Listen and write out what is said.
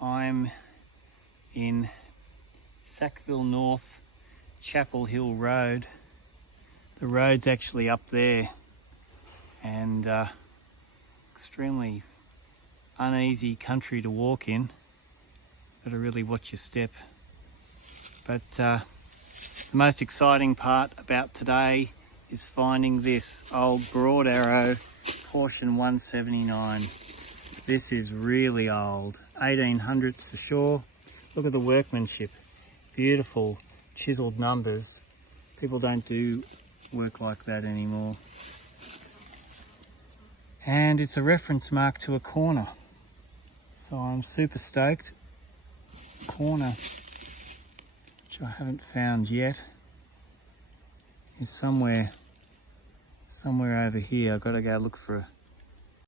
I'm in Sackville North, Chapel Hill Road. The road's actually up there, and extremely uneasy country to walk in. Got to really watch your step. But the most exciting part about today is finding this old Broad Arrow Portion 179. This is really old, 1800s for sure. Look at the workmanship, beautiful chiseled numbers. People don't do work like that anymore. And it's a reference mark to a corner, so I'm super stoked. Corner, which I haven't found yet, is somewhere over here. I've got to go look for